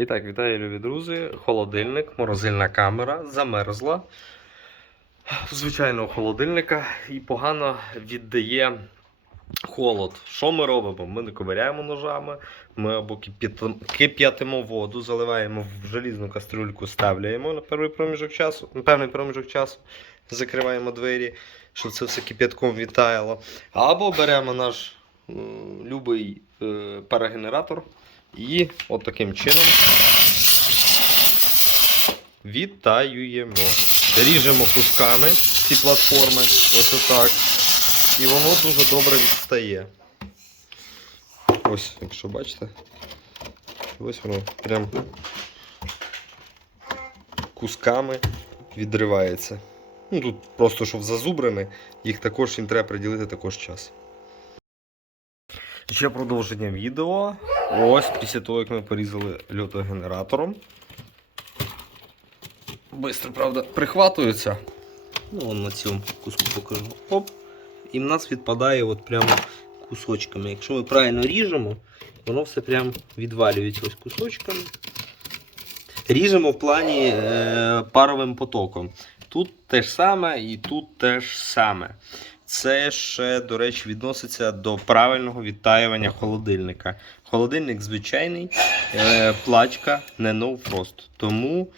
І так, вітаю, любі друзі. Холодильник, морозильна камера замерзла. Звичайного холодильника і погано віддає холод. Що ми робимо? Ми не ковиряємо ножами, ми або кип'ятимо воду, заливаємо в желізну кастрюльку, ставляємо на певний проміжок часу, на певний проміжок часу, закриваємо двері, щоб це все кип'ятком відтаяло. Або беремо наш любий е, парогенератор і от таким чином відтаюємо. Ріжемо кусками ці платформи, ось отак. І воно дуже добре відстає. Ось, якщо бачите, ось воно прям кусками відривається. Ну тут просто щоб зазубрини, їх також їм треба приділити також час. Ще продовження відео. Ось після того, як ми порізали льотогенератором. Бистро, правда, прихватується. Ну, вон на цьому куску покажу. Оп. І в нас відпадає от прямо кусочками. Якщо ми правильно ріжемо, воно все прямо відвалюється ось кусочками. Ріжемо в плані е, паровим потоком. Тут те ж саме і тут те ж саме. Це ще, до речі, відноситься до правильного відтаювання холодильника. Холодильник звичайний, е, плачка, не no frost. Тому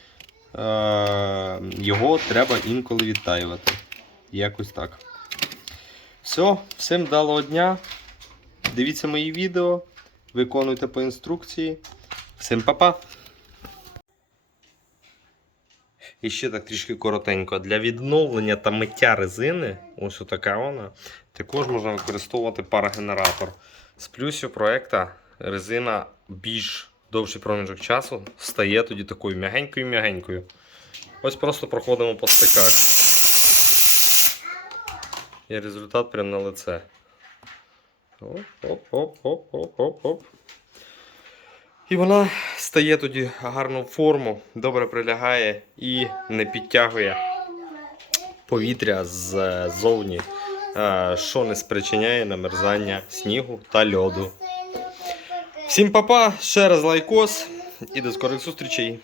е, його треба інколи відтаювати. Якось так. Все, всім вдалого дня. Дивіться мої відео, виконуйте по інструкції. Всім па-па! І ще так трішки коротенько. Для відновлення та миття резини, ось така вона, також можна використовувати парогенератор. З плюсів проекта резина більш довший проміжок часу стає тоді такою м'ягенькою-м'ягенькою. Ось просто проходимо по стиках. І результат прямо на лице. Оп-оп-оп-оп-оп-оп-оп. І вона стає тоді гарну форму, добре прилягає і не підтягує повітря ззовні, що не спричиняє намерзання снігу та льоду. Всім па-па, ще раз лайкос і до скорих зустрічей.